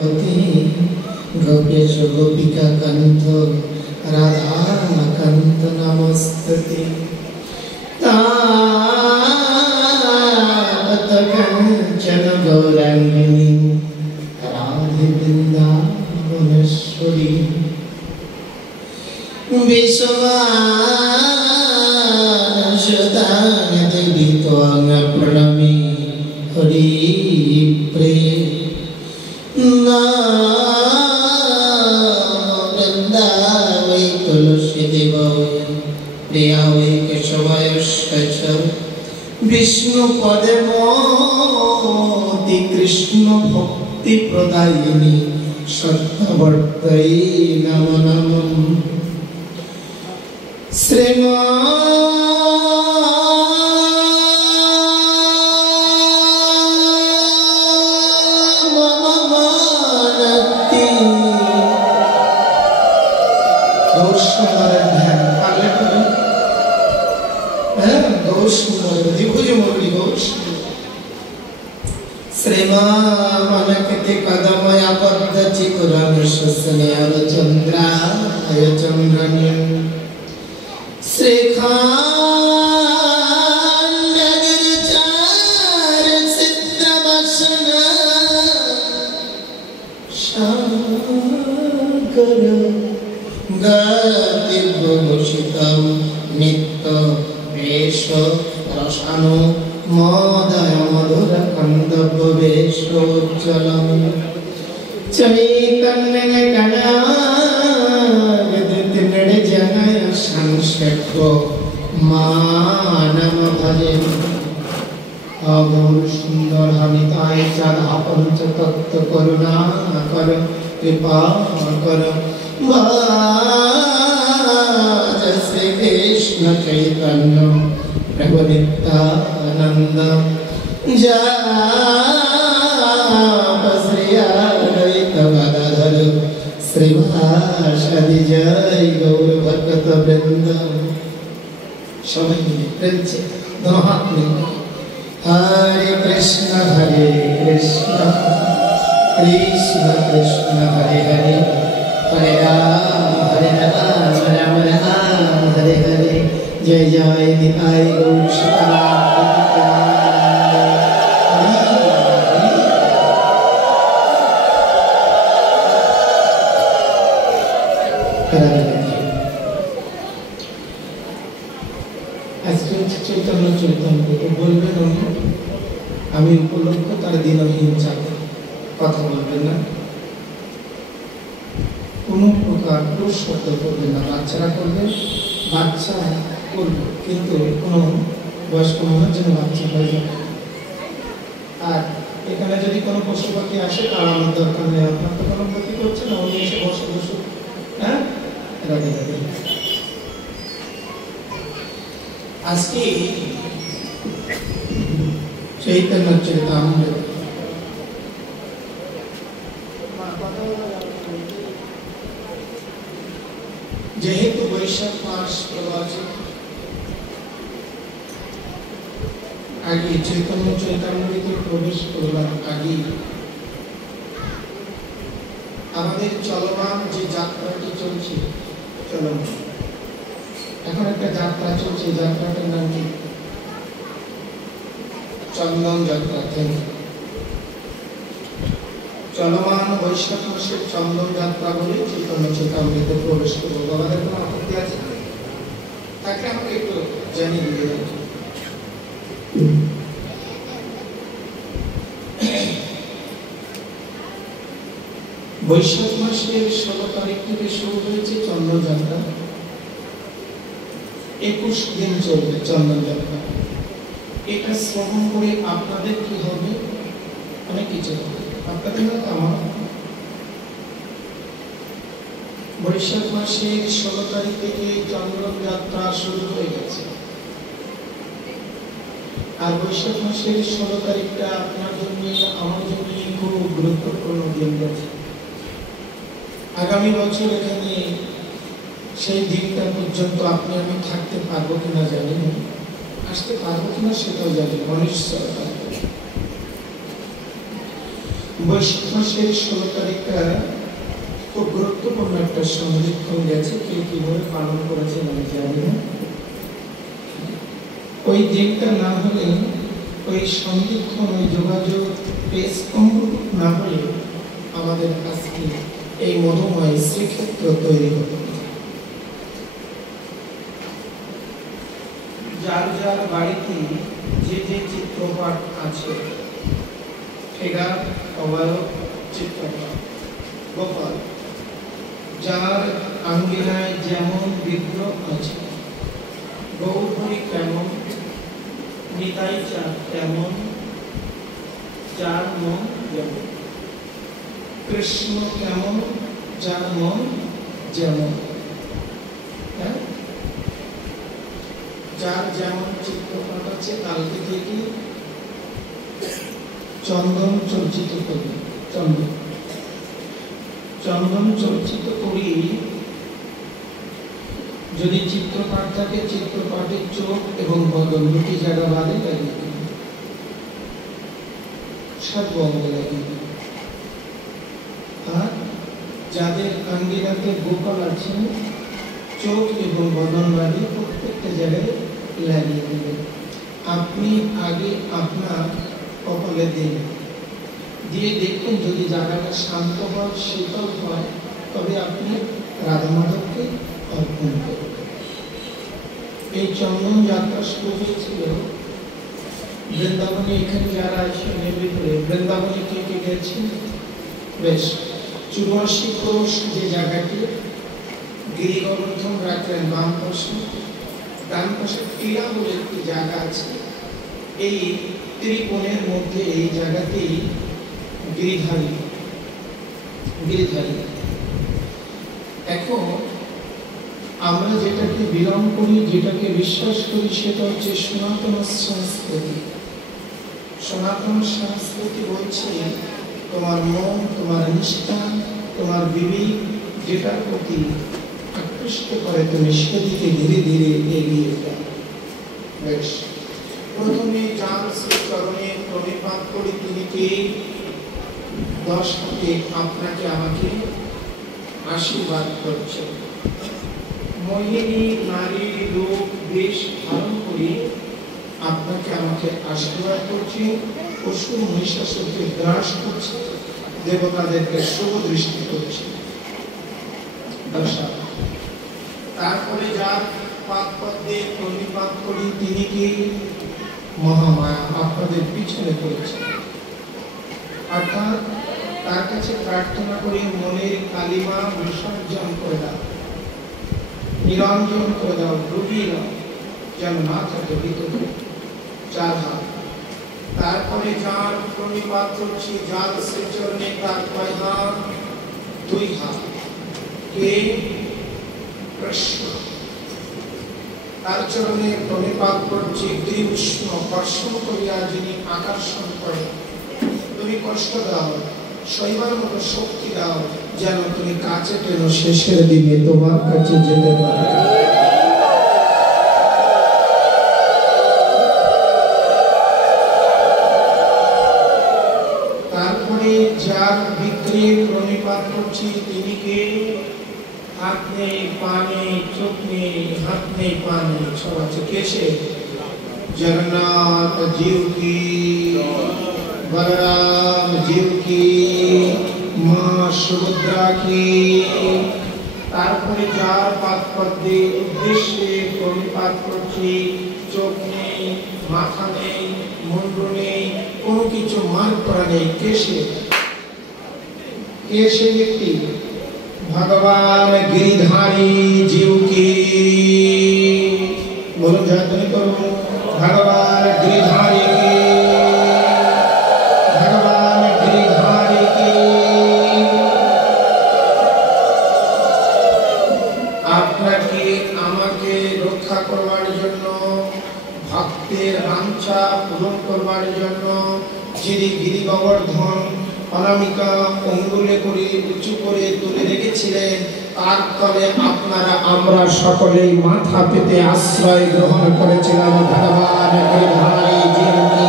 गोपेश गोपिका कंठ राधा कंठ नमस्ते तावत कंचन गौरांगिनी राधे वृंदावनेश्वरी विश्वानसुतां देवी त्वां प्रणमि हरि प्रेम वृंदावै तुलसी देवाय प्रियावै केशवाय विष्णु पदे मोति कृष्ण भक्ति प्रदायिनी सत्तवर्तै नमो नमः श्रीमानकते कदमया पद्मचिकुरनुशस्नेय चन्द्राय चन्द्रन्यं श्रीखाण्डगिरिचार सिद्धवसन शाकर गतिर्भूषितं नित्य वेश रसानो मोदय मधुर कंदवेशोज्जलम चैतन्य गणागतिर्नड जनय संशक्तो मानव भजे अगौर सुंदर हमिताय चारा पंच तत्व करुणा कर कृपा कर भज श्री कृष्ण चैतन्य प्रभु नित्यानंद श्री अद्वैत गदाधर श्रीवासदि जय गौर भक्त वृंद सबाई मिले प्रेम से दोनों हाथ मिले हरे कृष्ण कृष्ण कृष्ण हरे हरे हरे राम राम राम हरे हरे जय जय निताय गौर चैतन्य चैतन्य तो बोलबेन আমি উপলক্ষ তার দিনহীন চাকর কথা বলবেন না কোনো প্রকার দোষ শব্দ করবেন না বাচ্চারা করবে বাচ্চা করবে কিন্তু কোনো বয়স্ক মানুষ যেন বাচ্চা হয়ে যাবে আর এখানে যদি কোনো পশু পাখি আসে তার আমার দরকার নেই আপনার তো কোনো ক্ষতি করছে না উনি এসে বসে বসে হ্যাঁ রাধে রাধে আজকে चैतन्य चरितामृत जेहेतु वैशाख मास प्रवासी आगे चैतन्य चरितामृत प्रवेश करবার আগে আমাদের চলমান যে যাত্রাটি চলছে চলমান এখন একটা যাত্রা চলছে যাত্রাটার নাম কি चंदन यात्रा चलमान वैशाख मासे चंदन यात्रा बोले चैतन्य चैतन्यते प्रवेश करब बाबाদের কোনো আপত্তি আছে তাকে আমরা একটু জানিয়ে দিই वैशाख मासेर 16 तारीख থেকে শুরু হয়েছে চন্দন যাত্রা 21 দিন চলবে চন্দন যাত্রা এটা শ্রবণ করে আপনাদের কি হবে অনেক কিছু হবে আপনাদের না আমার বৈশাখ মাসের 16 তারিখ থেকে চন্দন যাত্রা শুরু হয়ে গেছে আর বৈশাখ মাসের 16 তারিখটা আপনার জন্য আমার জন্য খুব গুরুত্বপূর্ণ দিন আছে আগামী বছর এখানে সেই দিনটা পর্যন্ত আপনি আমি থাকতে পারবো কিনা জানি না আসতে পারবো কিনা সেটাও জানি অনিশ্চয়তা বৈশাখ মাসের 16 তারিখটা খুব গুরুত্বপূর্ণ একটা সন্ধিক্ষণ গেছে, কে কিভাবে পালন করেছেন আমি জানি না। ওই দিনটা না হলে, ওই সন্ধিক্ষণ, ওই যোগাযোগ না হলে আমাদের আজকে এই মধুময় শ্রীক্ষেত্র তৈরি হতো। যার যার বাড়িতে যে যে চিত্রপাট আছে, ফেগার, অবয়ব, চিত্রপাট, গোপাল, যার আঙ্গিনায় যেমন বিগ্রহ আছে, গৌরহরি কেমন, নিতাই চাঁদ কেমন, যার মন যেমন, কৃষ্ণ কেমন, যার মন যেমন, যার যেমন চিত্রপাট আছে কালকে থেকে চন্দন চর্চিত করি, চন্দন চর্চিত করি। যদি চিত্রপাট থাকে, চিত্রপাটের চোখ এবং বদন দুটি জায়গা বাদে লাগিয়ে সব অঙ্গে লাগিয়ে। আর যাদের আঙ্গিনাতে গোপাল আছে, চোখ এবং বদন বাদে প্রত্যেকটা জায়গায় লাগিয়ে দেবেন। আপনি আগে আপনার কপালে দিন, দিয়ে দেখুন যদি জায়গাটা শান্ত হয়, শীতল হয়, তবে আপনি রাধা মাধবকে অর্পণ করবেন। এই চন্দন যাত্রা শুরু হয়েছিল বৃন্দাবনে। এখানে যারা এসে নেবে করে বৃন্দাবনে কে কে গেছেন? বেশ 84 ক্রোশ যে জায়গাটি, গিরি গোবর্ধন রাখলেন বাম পাশে, ডান পাশে টিলা বলে একটি জায়গা আছে। এই ত্রিকোণের মধ্যে এই জায়গাতেই গিরিধারী। এখন আমরা যেটাকে বিলং করি, যেটাকে বিশ্বাস করি, সেটা হচ্ছে সনাতন সংস্কৃতি। সনাতন সংস্কৃতি বলছে তোমার মন, তোমার নিষ্ঠা, তোমার বিবেক যেটার প্রতি আকৃষ্ট করে, তুমি সেদিকে ধীরে ধীরে এগিয়ে যাও। বেশ, প্রথমে যার শ্রীচরণে প্রণিপাত করি, তিনি কে? 10 হাতে আপনাকে আমাকে আশীর্বাদ করছে। মোহিনী নারীর রূপ বেশ ধারণ করে আপনাকে আমাকে আশীর্বাদ করছি। পশু মহিষাসুরকে গ্রাস করছে, দেবতাদেরকে শুভ দৃষ্টি করছে। তারপরে যার পাদপদ্মে প্রণিপাত করি, তিনি কি? মহামায়া আপনাদের পিছনে পড়েছে। অর্থাৎ তার কাছে প্রার্থনা করি মনের কালিমা বিসর্জন করে দাও, নিরঞ্জন করে দাও, ডুবিয়ে দাও, যেন না থাকে ভিতরে। 4 হাত। তারপরে যার প্রণিপাত করছি, যার শ্রীচরণে, তার কয় হাত? 2 হাত। কে? কৃষ্ণ। তার চরণে প্রণিপাত করছি, কৃষ্ণ কর্ষণ করিয়া যিনি আকর্ষণ করে। তুমি কষ্ট দাও, শৈবার মতো শক্তি দাও, যেন তুমি কাছে টেনো শেষের দিনে তোমার কাছে যেতে পারো। তারপরে যার বিক্রিয়ে প্রণিপাত করছি, তিনি কে? হাত নেই, পা নেই, চোখ নেই, হাত নেই, পা নেই, সব আছে। কেসে? জগন্নাথ जीव की, बलराम जीव की, मां सुभद्रा की। তারপরে যার পাদপদ্মে উদ্দেশ্যে প্রণিপাত করছি, চোখ নেই, মাথা নেই, মুন্ড নেই, কোনো কিছু মান করা নেই। কেসে? কেসে ব্যক্তি? भगवान गिरिधारी जीव की। बोलो जयध्वनि करो, भगवान गिरिधारी की, भगवान गिरिधारी की। আপনাকে আমাকে রক্ষা করবার জন্য, ভক্তের বাঞ্ছা পূরণ করবার জন্য যিনি গিরি গোবর্ধন অনামিকা অঙ্গুলে করে উঁচু করে তুলে রেখেছিলেন, তার তলে আপনারা আমরা সকলেই মাথা পেতে আশ্রয় গ্রহণ করেছিলাম। ভগবান গিরিধারী জীব কি।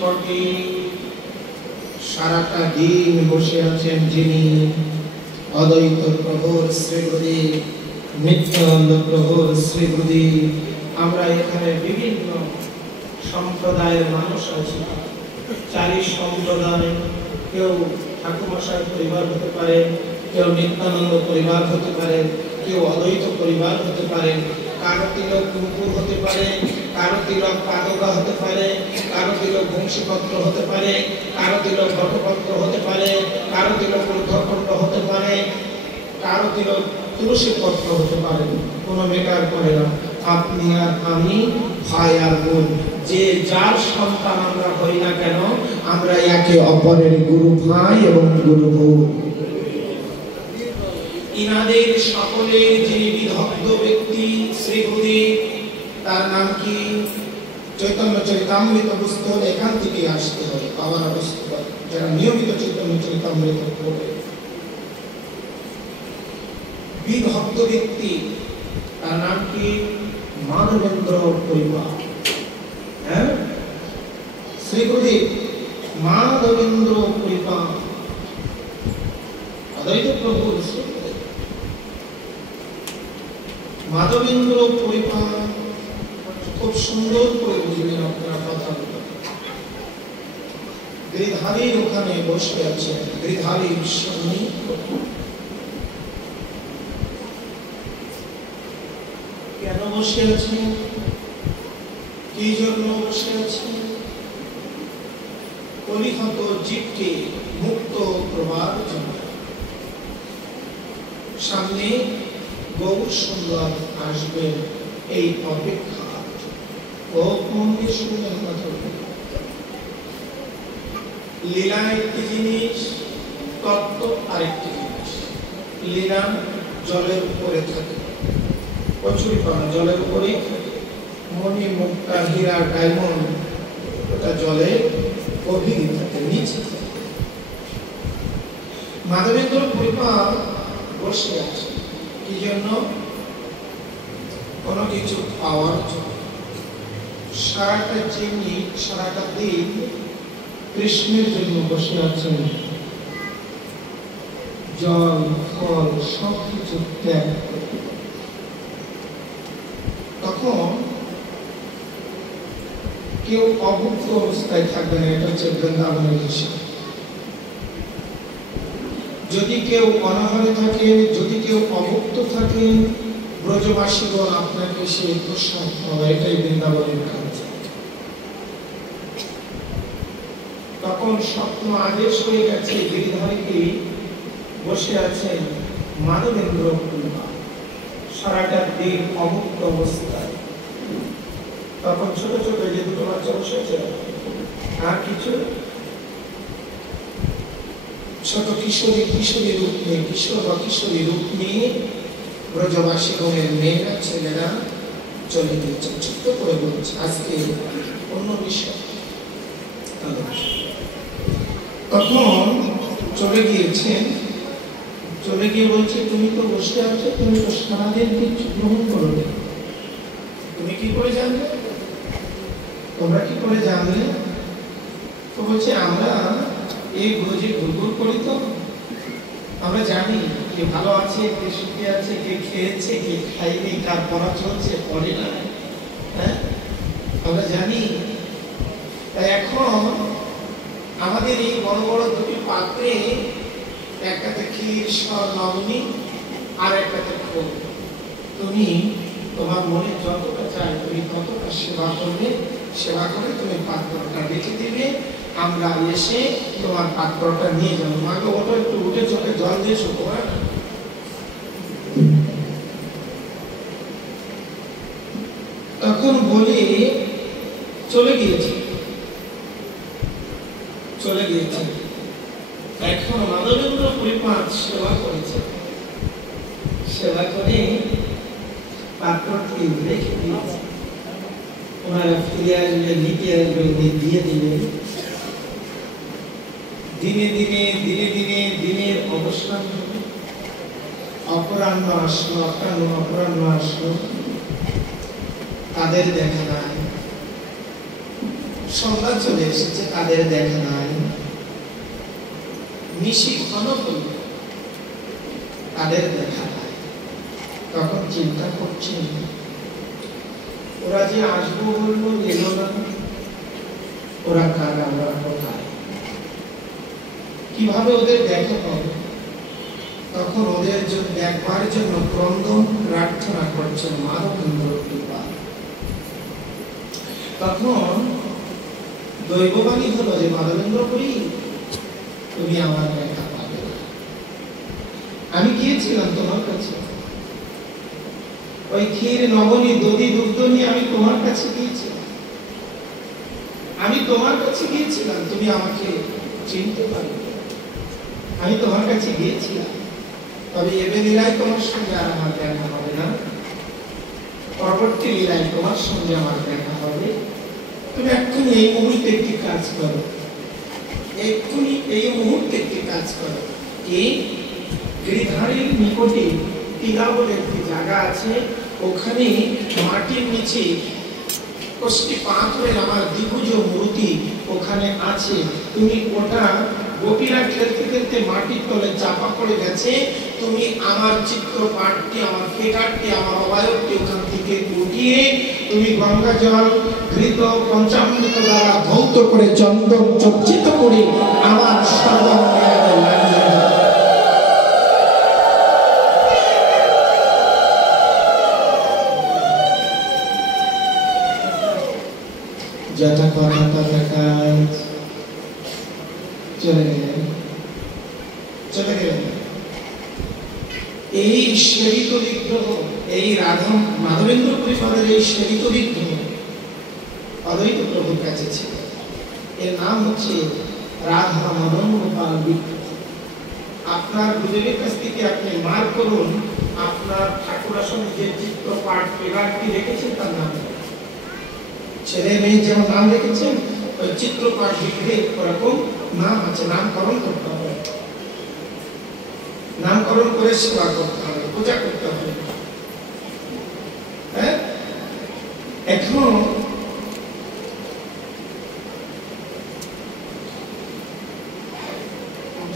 নিকটে সারাটা দিন বসে আছেন যিনি অদ্বৈত প্রভুর শ্রীগুরুদেব, নিত্যানন্দ প্রভুর শ্রীগুরুদেব। আমরা এখানে বিভিন্ন সম্প্রদায়ের মানুষ আছি, চারি সম্প্রদায়। কেউ ঠাকুরমশাই পরিবার হতে পারে, কেউ নিত্যানন্দ পরিবার হতে পারে, কেউ অদ্বৈত পরিবার হতে পারে, কারো তিলক কুকুর হতে পারে, কারো তিলক পাদকা হতে পারে, কারো তিলক বংশীপত্র হতে পারে, কারো তিলক ঘটপত্র হতে পারে, কারো তিলক ঊর্ধ্বপত্র হতে পারে, কারো তিলক তুলসী পত্র হতে পারে। কোনো মেটার করে না। আপনি আর আমি, ভাই আর বোন, যে যার সন্তান আমরা হই না কেন, আমরা একে অপরের গুরু ভাই এবং গুরু বোন। ইনাদের সকলের যে বিধগ্ধ ব্যক্তি শ্রী গুরুদেব, তার নাম কি? চৈতন্য চরিতামৃত বুঝতে হলে এখান থেকে আসতে হয়, পাওয়ার অবস্থা। যারা নিয়মিত চৈতন্য চরিতামৃত পড়ে, বিধগ্ধ ব্যক্তি তার নাম কি? মাধবেন্দ্র পরিবার। হ্যাঁ, শ্রী গুরুদেব মাধবেন্দ্র পরিবার, অদ্বৈত প্রভু মাধবেন্দ্র পরিবার। খুব সুন্দর করে বুঝবেন আপনারা কথাগুলো। গিরিধারীর ওখানে বসে আছেন, গিরিধারীর স্বামী। কেন বসে আছেন? কি জন্য বসে আছেন? কলিহত জীবকে মুক্ত করবার জন্য। সামনে গৌর সুন্দর আসবেন, এই অপেক্ষা। ও মন্দির শুনলেন কথা। লীলা একটি জিনিস, তত্ত্ব আরেকটি জিনিস। লীলা জলের উপরে থাকে, প্রচুর পানা জলের উপরে। মণি, মুক্তা, হীরা, ডায়মন্ড, ওটা জলে গভীর থাকে, নিচে থাকে। মাধবেন্দ্র পরিবার বসে আছে কি জন্য? কোনো কিছু পাওয়ার জন্য। সারাটা চিনি, সারাটা দিন কৃষ্ণের জন্য বসে আছেন। জল, ফল সবকিছু ত্যাগ করে। তখন কেউ অভুক্ত অবস্থায় থাকবে না। এটা হচ্ছে বৃন্দাবনের হিসাব। যদি কেউ অনাহারে থাকে, যদি কেউ অভুক্ত থাকে, ব্রজবাসীগণ আপনাকে সে প্রসাদ পাওয়া, এটাই বৃন্দাবনের কাজ। তখন স্বপ্ন আদেশ হয়ে গেছে, গিরিধারীতে বসে আছেন মাধবেন্দ্র পরিবার, সারাটা দিন অভুক্ত অবস্থায়। তখন ছোট ছোট যে দুটো বাচ্চা বসেছে, আর কিছু ছোট কিশোরী, কিশোরী রূপ নিয়ে, কিশোর বা কিশোরী রূপ নিয়ে ব্রজবাসী গণের মেয়েরা, ছেলেরা চলে গিয়েছে। ছোট্ট করে বলছে আজকে অন্য বিষয়। তখন চলে গিয়েছেন, চলে গিয়ে বলছে তুমি তো বসে আছো, তুমি তো সারাদিন কিছু গ্রহণ করবে, তুমি কি করে জানলে? তোমরা কি করে জানলে? তো বলছে আমরা এই ব্রজে ঘুরঘুর করি, তো আমরা জানি কে ভালো আছে, কে সুখে আছে, কে খেয়েছে, কে খাইনি, কার পড়া চলছে, পড়ে না। হ্যাঁ, আমরা জানি। তাই এখন আমাদের এই বড় বড় দুটি পাত্রে, একটাতে ক্ষীর, নবনী, আর একটাতে খোল। তুমি তোমার মনে যতটা চাই তুমি ততটা সেবা করবে, সেবা করে তুমি পাত্রটা রেখে দিবে, আমরা এসে তোমার পাত্রটা নিয়ে যাবো। মাকে ওটা একটু উঠে চোখে জল দিয়ে শুকো। তখন বলে চলে গিয়েছে, চলে গিয়েছে। এখন মাধবেন্দ্র পরিপাত সেবা করেছে, সেবা করে পাত্রটি রেখে দিয়েছে। ওনারা ফিরে আসবে, নিতে আসবে, দিয়ে দিবে। দিনে দিনে দিনে দিনে দিনের অবসান হবে। অপরাহ্ন আসলো, অপরাহ্ন আসলো, তাদের দেখা নাই। সন্ধ্যা চলে এসেছে, তাদের দেখা নাই। নিশি ঘন হল, তাদের দেখা নাই। তখন চিন্তা করছেন, ওরা যে আসবো বললো, এলো না, ওরা কারা, ওরা কোথায়, কিভাবে ওদের দেখা পাবে? তখন ওদের দেখবার জন্য ক্রন্দন প্রার্থনা করছেন মাধবেন্দ্র কৃপা। তখন দৈববাণী হলো যে মাধবেন্দ্র পুরী, তুমি আমার দেখা পাবে না। আমি গিয়েছিলাম তোমার কাছে, ওই ক্ষীর নবনী দধি দুগ্ধ নিয়ে আমি তোমার কাছে গিয়েছিলাম, আমি তোমার কাছে গিয়েছিলাম, তুমি আমাকে চিনতে পারবে, আমি তোমার কাছে গিয়েছিলাম। তবে এবে লীলায় তোমার সঙ্গে আর আমার দেখা হবে না, পরবর্তী লীলায় তোমার সঙ্গে আমার দেখা হবে। তুমি এক্ষুনি এই মুহূর্তে একটি কাজ করো, এক্ষুনি এই মুহূর্তে একটি কাজ করো। এই গিরিধারীর নিকটে টিলা বলে একটি জায়গা আছে, ওখানে মাটির নিচে কষ্টি পাথরের আমার দ্বিভুজ মূর্তি ওখানে আছে। তুমি ওটা, গোপীরা খেলতে খেলতে মাটির তলে চাপা পড়ে গেছে, তুমি আমার চিত্রপাটটি, আমার ফেকারটি, আমার অবয়বটি ওখান থেকে উঠিয়ে তুমি গঙ্গা জল ঘৃত পঞ্চামৃত দ্বারা ধৌত করে চন্দন চর্চিত করে আমার সর্বাঙ্গে লাগিয়ে দাও। যথা কথা তথা কাজ। চলে গেলেন। এই শ্বেত বিগ্রহ, এই রাধা মাধবেন্দ্র পরিষদের এই শ্বেত বিগ্রহ অদ্বৈত প্রভুর কাছে ছিল। এর নাম হচ্ছে রাধা মদন গোপাল বিগ্রহ। আপনার গুরুদেবের কাছ থেকে আপনি মার করুন, আপনার ঠাকুর আসনে যে চিত্রপাট পেগারটি রেখেছেন তার নাম, ছেলে মেয়ে যেমন নাম রেখেছেন, ওই চিত্রপাট বিগ্রহের ওরকম নাম আছে, নামকরণ করতে হবে, নামকরণ করে সেবা করতে হবে, পূজা করতে হবে। হ্যাঁ, এখন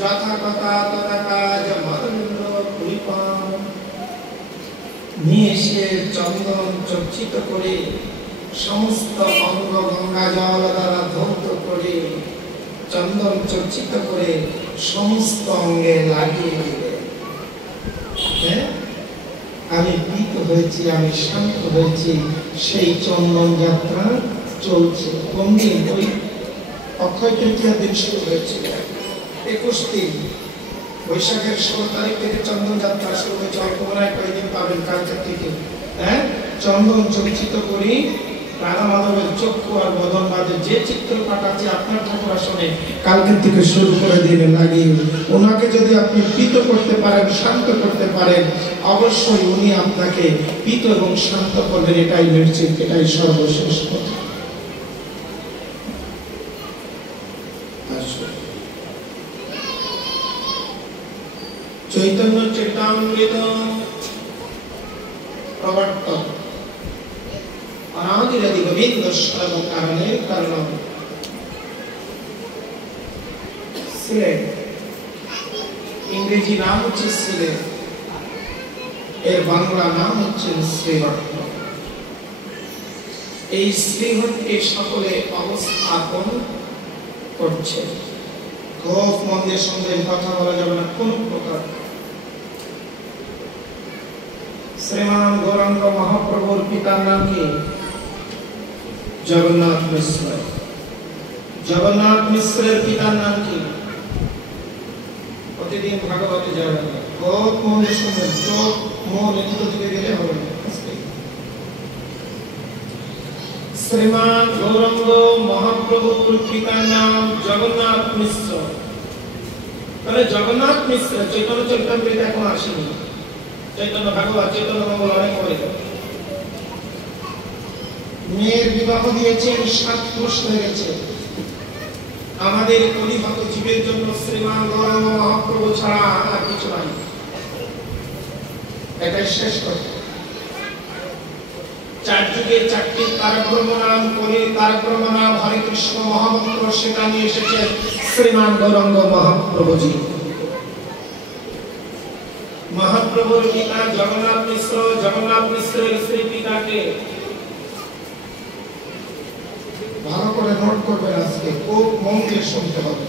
যথা কথা তথা কাজ মাধবেন্দ্র কৃপা নিয়ে এসে চন্দন চর্চিত করে সমস্ত অঙ্গ গঙ্গা জল দ্বারা ধৌত করে চন্দন চর্চিত করে সমস্ত অঙ্গে লাগিয়ে দিলে। আমি ভীত হয়েছি, আমি শান্ত হয়েছি। সেই চন্দন যাত্রা চলছে। কোন দিন? ওই অক্ষয় তৃতীয়ার দিন শুরু হয়েছিল, 21 দিন, বৈশাখের 16 তারিখ থেকে চন্দন যাত্রা শুরু হয়েছে। অল্প মনে কয়েকদিন পাবেন কালকের থেকে। চন্দন চর্চিত করি রাধা মাধবের চক্ষু আর বদন বাজে যে চিত্রপাট আছে আপনার ঠাকুর আসনে কালকের থেকে শুরু করে দিলে লাগিয়ে, ওনাকে যদি আপনি প্রীত করতে পারেন, শান্ত করতে পারেন, অবশ্যই উনি আপনাকে প্রীত এবং শান্ত করবেন। এটাই নিশ্চিত, এটাই সর্বশেষ কথা। চৈতন্য চৈতামৃত প্রবর্তক অনাদিরাদি গোবিন্দ সর্বকারণে কারণ সিলেট, ইংরেজি নাম হচ্ছে সিলেট, এর বাংলা নাম হচ্ছে শ্রীহট্ট। এই শ্রীহট্টে সকলে অবস্থাপন করছে। খুব মন্দের সঙ্গে কথা বলা যাবে না কোন প্রকার। শ্রীমান গৌরাঙ্গ মহাপ্রভুর পিতার নাম কি? জগন্নাথ মিশ্র। জগন্নাথ মিশ্রের পিতার নাম কি? প্রতিদিন ভাগবতে যাবেন, খুব মন্দের সঙ্গে চোখ মন লিখিত দিকে গেলে হবে না। শ্রীমান গৌরাঙ্গ মহাপ্রভুর পিতার নাম জগন্নাথ মিশ্র। তাহলে জগন্নাথ মিশ্র চৈতন্য চৈতামৃত এখন আসেনি, চৈতন্য ভাগবত, চৈতন্য মঙ্গল অনেক পরে। মেয়ের বিবাহ দিয়েছেন, 7 পুরুষ হয়ে গেছে। আমাদের কলিহত জীবের জন্য শ্রীমান গৌরাঙ্গ মহাপ্রভু ছাড়া আর কিছু নাই, এটাই শেষ কথা। চার যুগে চারটি তারকব্রহ্ম নাম, কলির তারকব্রহ্ম নাম হরে কৃষ্ণ মহামন্ত্র, সেটা নিয়ে এসেছেন শ্রীমান গৌরাঙ্গ মহাপ্রভুজি। মহাপ্রভুর পিতা জগন্নাথ মিশ্র, জগন্নাথ মিশ্রের স্ত্রী পিতাকে ভালো করে নোট করবেন, আজকে খুব মন দিয়ে শুনতে হবে।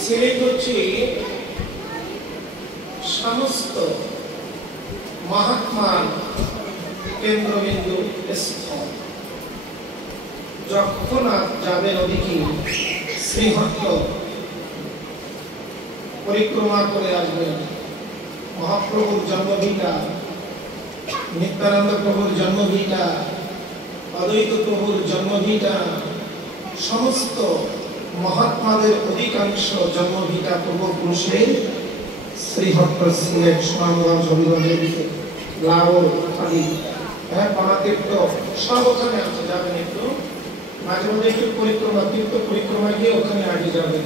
সিলেট হচ্ছে সমস্ত মহাত্মার কেন্দ্রবিন্দু স্থল। যখন যাবেন ওদিকে শ্রীহট্ট পরিক্রমা করে আসবেন, মহাপ্রভুর জন্মভিটা, নিত্যানন্দ প্রভুর জন্মভিটা, অদ্বৈত প্রভুর জন্মভিটা, সমস্ত মহাত্মাদের অধিকাংশ জন্মভিটা পূর্বপুরুষের শ্রীহট্ট, সিলেট, সুনামগঞ্জ, হবিগঞ্জের দিকে, লাহোর, খালি, পানাতীর্থ সব ওখানে আছে। যাবেন একটু মাঝে মধ্যে একটু পরিক্রমা, তীর্থ পরিক্রমা গিয়ে ওখানে আগে যাবেন।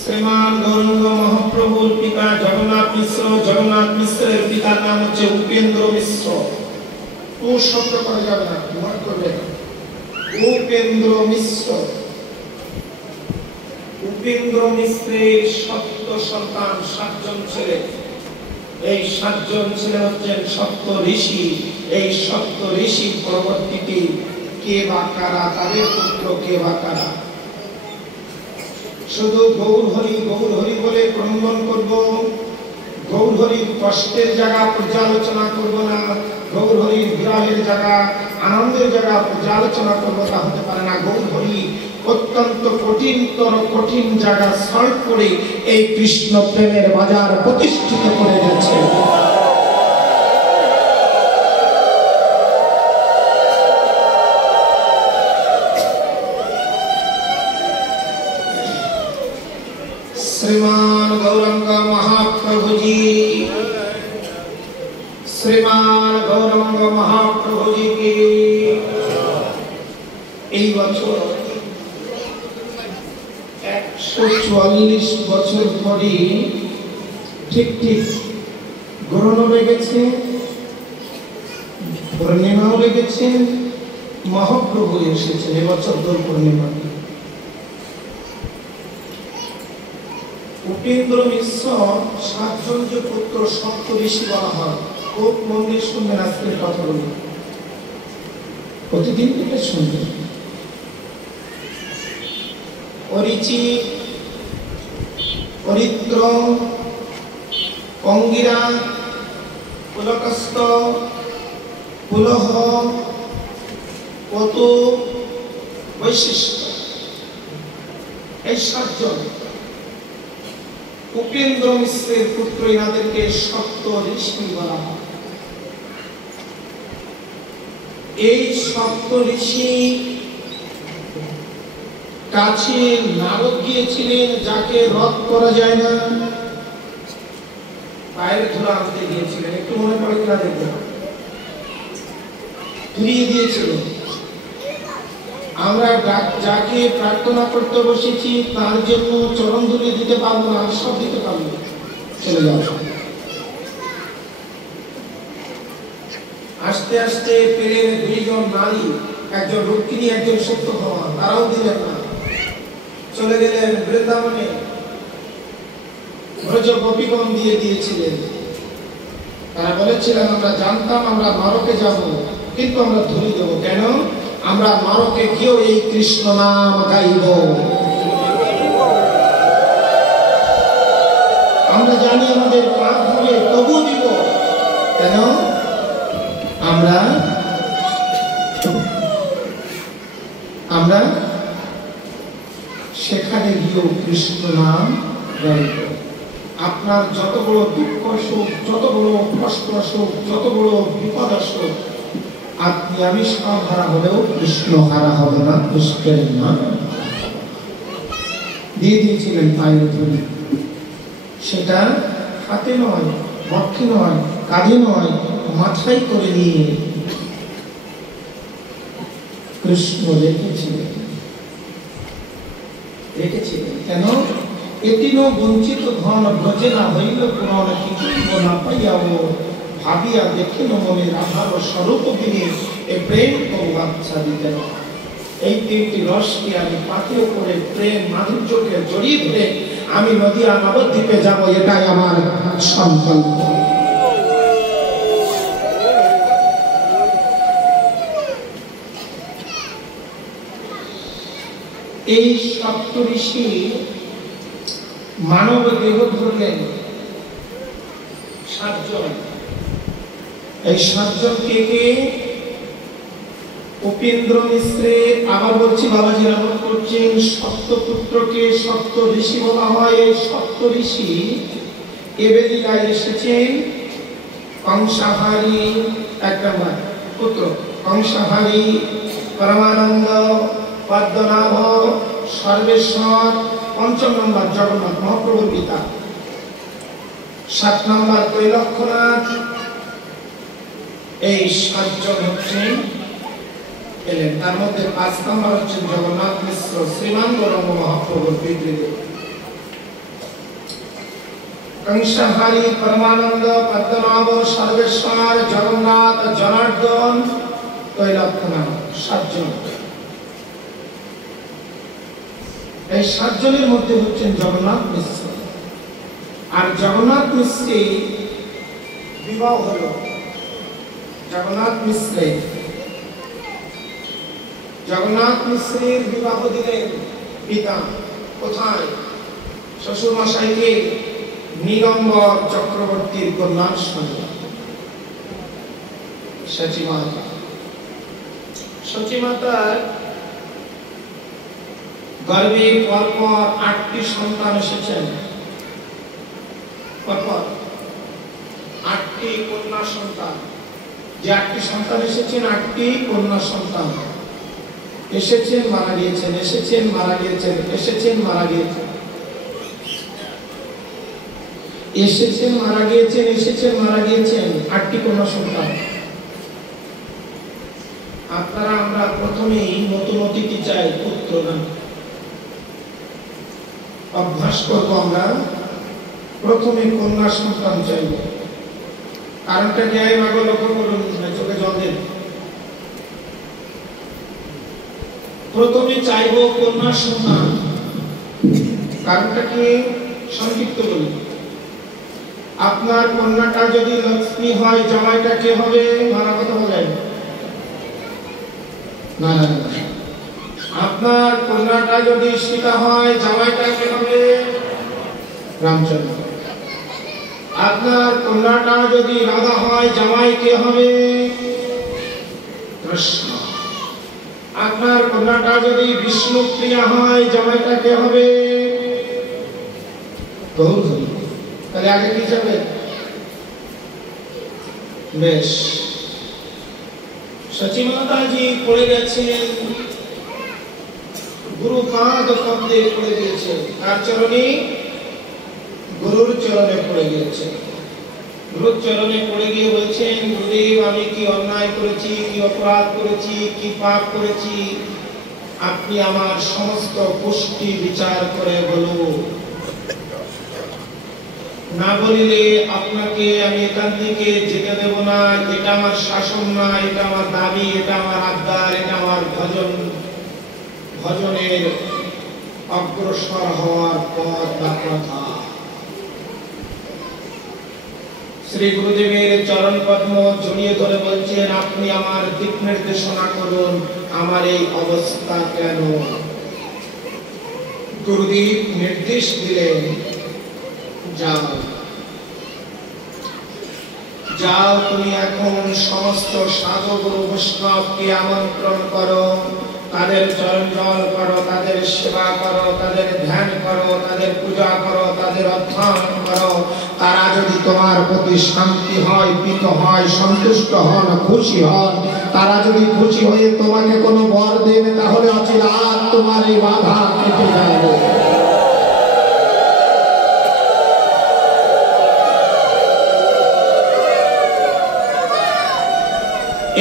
শ্রীমান গৌরাঙ্গ মহাপ্রভুর পিতা জগন্নাথ মিশ্র, জগন্নাথ মিশ্রের পিতার নাম হচ্ছে উপেন্দ্র মিশ্র। ও শব্দ করা যাবে না, মনে করবেন উপেন্দ্র মিশ্র। উপেন্দ্র মিশ্রের সপ্ত সন্তান, 7 জন ছেলে। এই 7 জন ছেলে হচ্ছেন সপ্ত ঋষি। এই সপ্ত ঋষি পরবর্তীতে কে বা কারা, তাদের পুত্র কে বা কারা। শুধু গৌর হরি বলে ক্রন্দন করব, গৌর হরির কষ্টের জায়গা পর্যালোচনা করব না, গৌর হরির বিরহের জায়গা, আনন্দের জায়গা পর্যালোচনা করব, তা হতে পারে না। গৌর হরি অত্যন্ত কঠিন জায়গা সলভ করে এই কৃষ্ণ প্রেমের বাজার প্রতিষ্ঠিত করে গেছে। শ্রীমান গৌরাঙ্গ মহাপ্রভুজি, শ্রীমান গৌরাঙ্গ মহাপ্রভুজি কি এই বছর 144 বছর পরে ঠিক গ্রহণও লেগেছে, পূর্ণিমাও লেগেছে, মহাপ্রভু এসেছেন এবছর দোল পূর্ণিমা। উপেন্দ্র মিশ্র 7 জন যে পুত্র সপ্ত ঋষি বলা হয়। খুব মন দিয়ে শুনবেন আজকের কথাগুলো, প্রতিদিন থেকে শুনবেন। অরিচি, অরিত্র, অঙ্গিরা, পুলকস্ত, পুলহ, পতু, বৈশিষ্ট্য, এই 7 জন উপেন্দ্র মিশ্রের পুত্র। এনাদেরকে সপ্ত ঋষি বলা হয়। এই সপ্ত ঋষি কাছে নারদ গিয়েছিলেন, যাকে রদ করা যায় না, পায়ের ধুলা আনতে গিয়েছিলেন। একটু মনে পড়ে কিনা দেখবেন, ধুলিয়ে দিয়েছিল। আমরা যাকে প্রার্থনা করতে বসেছি তার জন্য চরণ ধুলি দিতে পারবো না, সব দিতে পারবো, চলে যাও। আস্তে আস্তে পেলেন 2 জন নারী, একজন রুক্মিণী, একজন সত্যভামা, তারাও দিলেন না, চলে গেলেন বৃন্দাবনে। ব্রজ গোপীগণ দিয়েছিলেন। তারা বলেছিলেন আমরা জানতাম আমরা নরকে যাব, কিন্তু আমরা ধুলি দেব কেন? আমরা নরকে গিয়েও এই কৃষ্ণ নাম গাইব। আমরা জানি আমাদের পাপ হবে, তবু দিব কেন? আমরা সেখানে গিয়েও কৃষ্ণ নাম গাইব। আপনার যত বড় দুঃখ আসুক, যত বড় কষ্ট আসুক, যত বড় বিপদ আসুক, আপনি আমি সব হারা হলেও কৃষ্ণ হারা হবে না। কৃষ্ণের নাম দিয়ে দিয়েছিলেন পায়ের ধুলি। সেটা হাতে নয়, বক্ষে নয়, কাঁধে নয়, মাথায় করে নিয়ে কৃষ্ণ রেখেছিলেন। কেন? এতিনো বঞ্চিত ধন ব্রজে না হইল পুরন কিছুই না পাইয়াও ভাবিয়া দেখিল মনে রাধার স্বরূপ দিনে এ প্রেম ও বাচ্চা দিতেন। এই তিনটি রসকে আমি পাথেয় করে প্রেম মাধুর্যকে জড়িয়ে ধরে আমি নদিয়া নবদ্বীপে যাব, এটাই আমার সংকল্প। এই সপ্তঋষি মানব দেহ ধরলেন সাতজন। এই সাতজন কে কে? উপেন্দ্র মিশ্রে, আবার বলছি বাবাজি নাম করছেন, সপ্তপুত্রকে সপ্ত ঋষি বলা হয়। এই সপ্ত ঋষি এবেদিকায় এসেছেন। কংসাহারি এক নম্বর পুত্র, কংসাহারি, পরমানন্দ, পদ্মনাভ, সর্বেশ্বর, পঞ্চম নম্বর জগন্নাথ মহাপ্রভুর পিতা, 7 নম্বর ত্রৈলক্ষ্যনাথ। এই সাতজন হচ্ছেন এলেন। তার মধ্যে 5 নম্বর হচ্ছেন জগন্নাথ মিশ্র, শ্রীমান গৌরাঙ্গ মহাপ্রভুর পিতৃদেব। কংসাহারি, পরমানন্দ, পদ্মনাভ, সর্বেশ্বর, জগন্নাথ, জনার্দন, ত্রৈলক্ষ্যনাথ, 7 জন। এই 7 জনের মধ্যে হচ্ছেন জগন্নাথ মিশ্র। আর জগন্নাথ মিশ্রের বিবাহ হলো। জগন্নাথ মিশ্রের বিবাহ দিলেন পিতা। কোথায়? শ্বশুর মশাইকে নীলম্বর চক্রবর্তীর কন্যার সঙ্গে। সচিমাতার গর্ভে পরপর 8টি সন্তান এসেছেন। পরপর 8টি কন্যা সন্তান। যে 8টি সন্তান এসেছেন, 8টি কন্যা সন্তান এসেছেন, মারা গিয়েছেন, এসেছেন, মারা গিয়েছেন, এসেছেন, মারা গিয়েছেন, এসেছেন, মারা গিয়েছেন, এসেছেন, মারা গিয়েছেন, 8টি কন্যা সন্তান। আপনারা আমরা প্রথমেই নতুন অতিথি চাই, পুত্র না। অভ্যাস করব আমরা প্রথমে কন্যা সন্তান চাইব। কারণটা কি আগে মাগো লক্ষ্য করুন, চোখে জল দেন। প্রথমে চাইব কন্যা সন্তান। কারণটা কি? সংক্ষিপ্ত বলি। আপনার কন্যাটা যদি লক্ষ্মী হয়, জামাইটা কে হবে? মারা কথা বলেন না না না। আপনার কন্যাটা যদি সীতা হয়, জামাইটা কে হবে? রামচন্দ্র। আপনার কন্যাটা যদি রাধা হয়, জামাই কে হবে? কৃষ্ণ। আপনার কন্যাটা যদি বিষ্ণুপ্রিয়া হয়, জামাইটা কে হবে? গৌরহরি। তাহলে আগে কি যাবে? বেশ। সচিমাতাজি পড়ে গেছেন গুরু পাদ পদ্মে, পড়ে গিয়েছেন কার চরণে? গুরুর চরণে পড়ে গিয়েছে। গুরুর চরণে পড়ে গিয়ে বলছেন, গুরুদেব আমি কি অন্যায় করেছি, কি অপরাধ করেছি, কি পাপ করেছি, আপনি আমার সমস্ত পুষ্টি বিচার করে বলুন। না বলিলে আপনাকে আমি এখান থেকে যেতে দেব না। এটা আমার শাসন না, এটা আমার দাবি, এটা আমার আবদার, এটা আমার ভজনের অগ্রসর হওয়ার পথ বা কথা। শ্রী গুরুদেবের চরণ পদ্ম জড়িয়ে ধরে বলছেন, আপনি আমার দিক নির্দেশনা করুন, আমার এই অবস্থা কেন? গুরুদেব নির্দেশ দিলেন, যাও যাও, তুমি এখন সমস্ত সাধু গুরু বৈষ্ণবকে আমন্ত্রণ করো, তাদের চরণ জল করো, তাদের সেবা করো, তাদের ধ্যান করো, তাদের পূজা করো, তাদের অধ্যয়ন করো। তারা যদি তোমার প্রতি শান্তি হয়, প্রীত হয়, সন্তুষ্ট হন, খুশি হন, তারা যদি খুশি হয়ে তোমাকে কোনো বর দেবে, তাহলে অচিরাত তোমার এই বাধা কেটে যাবে।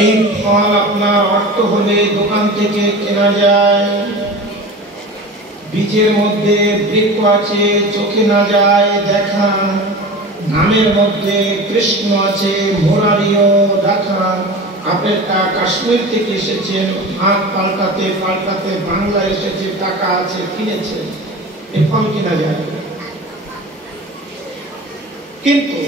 এই ফল আপনার অর্থ হলে দোকান থেকে কেনা যায়। বীজের মধ্যে বৃক্ষ আছে, চোখে না যায় দেখা। নামের মধ্যে কৃষ্ণ আছে, মুরারিও রাখা। আপনারটা কাশ্মীর থেকে এসেছেন, হাত পাল্টাতে পাল্টাতে বাংলা এসেছে, টাকা আছে, কিনেছে, এ ফল কিনা যায়। কিন্তু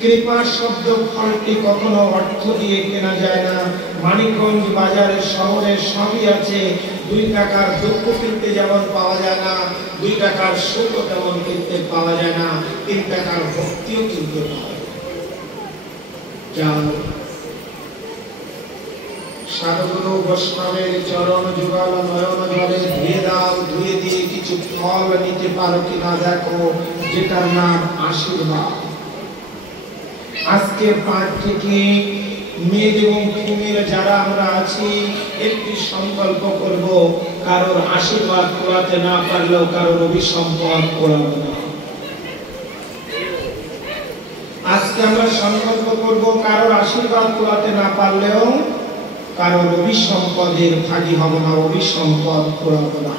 কৃপা শব্দ ফলটি কখনো অর্থ দিয়ে কেনা যায় না। মানিকগঞ্জ বাজারে শহরে সবই আছে, 2 টাকার দুঃখ কিনতে যেমন পাওয়া যায় না, 2 টাকার সুখও তেমন কিনতে পাওয়া যায় না, 3 টাকার ভক্তিও কিনতে পাওয়া যায়। যাও সাধুগুরু বৈষ্ণবের চরণ যুগল নয়ন জলে ধুয়ে দাও, ধুয়ে দিয়ে কিছু ফল নিতে পারো কিনা দেখো, যেটার নাম আশীর্বাদ। আজকে পাঠ থেকে মেয়ে এবং ফিমেল যারা আমরা আছি একটি সংকল্প করব, কারোর আশীর্বাদ কুড়াতে না পারলেও কারোর অভিসম্পদ কুড়াবো না। আজকে আমরা সংকল্প করব, কারোর আশীর্বাদ কুড়াতে না পারলেও কারোর অভিসম্পদের ভাগী হব না, অভিসম্পদ কুড়াবো না।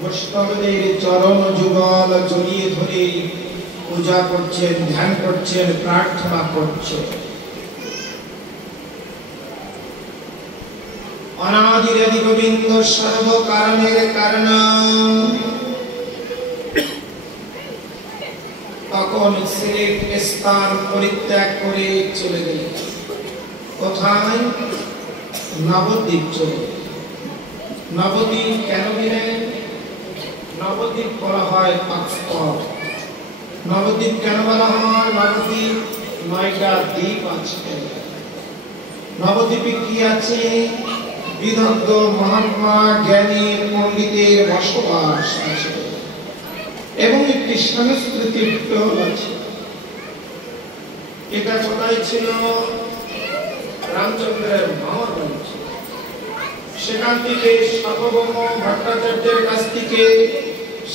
বৈষ্ণবদের চরণ যুগল জড়িয়ে ধরে পূজা করছেন, ধ্যান করছেন, প্রার্থনা করছেন। অনাদিরাদি গোবিন্দ সর্ব কারণের কারণ। তখন সিলেট স্থান পরিত্যাগ করে চলে গেলেন। কোথায়? নবদ্বীপ চলে। নবদ্বীপ কেন গেলেন? নবদ্বীপ বলা হয় পাঁচপথ। নবদ্বীপ কেন বলা হয়? নবদ্বীপ 9টা দ্বীপ আছে। নবদ্বীপে কি আছে? বিদগ্ধ মহাত্মা জ্ঞানী পণ্ডিতের বসবাস আছে এবং একটি সাংস্কৃতিক দল আছে। এটা কোথায় ছিল? রামচন্দ্রের মামার বাড়ি ছিল। সেখান থেকে সার্বভৌম ভট্টাচার্যের কাছ থেকে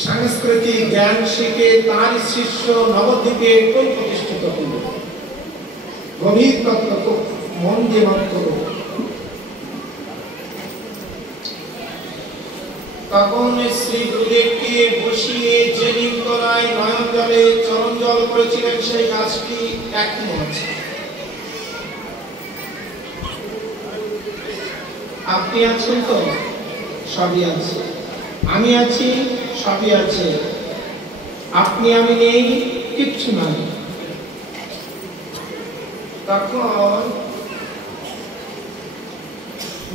সাংস্কৃতিক জ্ঞান শিখে তার শিষ্য নবদ্বীপে কোন প্রতিষ্ঠিত হল। গভীর তত্ত্ব মন দিয়ে করো। তখন শ্রী গুরুদেবকে বসিয়ে যে নিমতলায় নয়ন জলে চরণ জল করেছিলেন, সেই গাছটি এখনো আছে। আপনি আছেন তো? সবই আছে। আমি আছি, সবই আছে। আপনি আমি নেই, কিচ্ছু নাই। তখন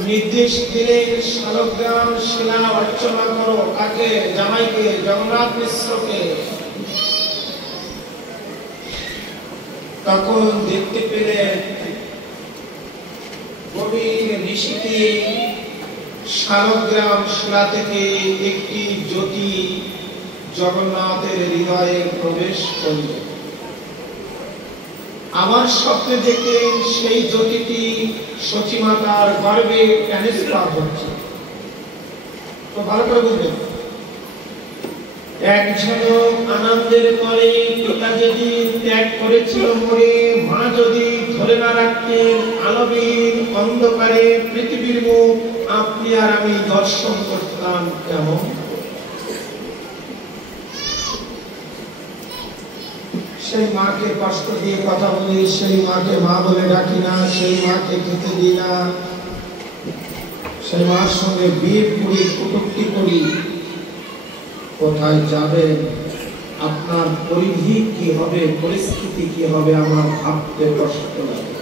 নির্দেশ দিলেন, শালগ্রাম শিলা অর্চনা করো। কাকে? জামাইকে, জগন্নাথ মিশ্রকে। তখন দেখতে পেলেন গভীর ঋষিতে শালগ্রাম শিলা থেকে একটি জ্যোতি জগন্নাথের হৃদয়ে প্রবেশ করল। আমার স্বপ্নে দেখলেন সেই জ্যোতিটি সচিমাতার গর্ভে ট্রান্সফার হচ্ছে। তো ভালো করে বুঝবেন, এক ঝলক আনন্দের পরে পিতা যদি ত্যাগ করেছিল মরে, মা যদি ধরে না রাখতেন আলোহীন অন্ধকারে পৃথিবীর মুখ আপনি আর আমি দর্শন করতাম কেমন? সেই মাকে কষ্ট দিয়ে কথা বলি, সেই মাকে মা বলে ডাকি না, সেই মাকে খেতে দিই না, সেই মার সঙ্গে বিয়ে করি, কটূক্তি করি। কোথায় যাবেন? আপনার পরিধি কি হবে, পরিস্থিতি কি হবে, আমার ভাবতে কষ্ট লাগে।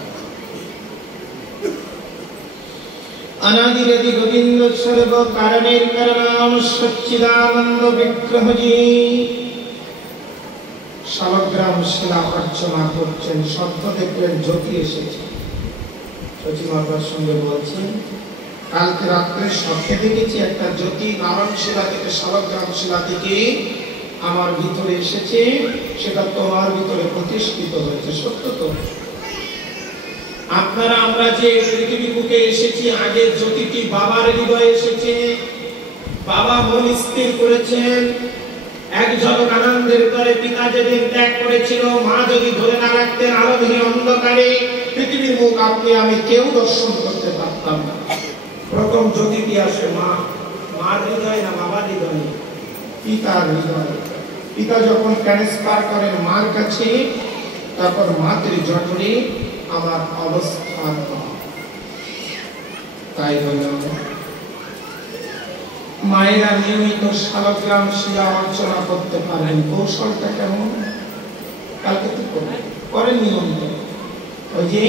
অনাদিরাদি গোবিন্দ সর্ব কারণের কারণ সচ্চিদানন্দ বিগ্রহজি শালগ্রাম শিলা অর্চনা করছেন। সত্য দেখলেন জ্যোতি এসেছে। সচিমাতার সঙ্গে বলছেন, কালকে রাত্রে স্বপ্নে দেখেছি একটা জ্যোতি নারায়ণ শিলা থেকে, শালগ্রাম শিলা থেকে আমার ভিতরে এসেছে, সেটা তোমার ভিতরে প্রতিষ্ঠিত হয়েছে। সত্য তো? আপনারা আমরা যে পৃথিবী বুকে এসেছি, আগে জ্যোতিটি বাবার হৃদয়ে এসেছে। বাবা মন স্থির করেছেন। এক ঝলক আনন্দের পরে পিতা যেদিন ত্যাগ করেছিল, মা যদি ধরে না রাখতেন আলোহীন অন্ধকারে পৃথিবীর মুখ আপনি আমি কেউ দর্শন করতে পারতাম না। প্রথম জ্যোতিটি আসে মার হৃদয় না বাবার হৃদয়ে? পিতার হৃদয়। পিতা যখন ট্রান্সফার করেন মার কাছে, তখন মাতৃ জঠরে আমার অবস্থান হয়। তাই হল মায়েরা নিয়মিত শালগ্রাম শিলা অর্চনা করতে পারেন। কৌশলটা কেমন? কালকে তো করেন নিয়মিত। ওই যে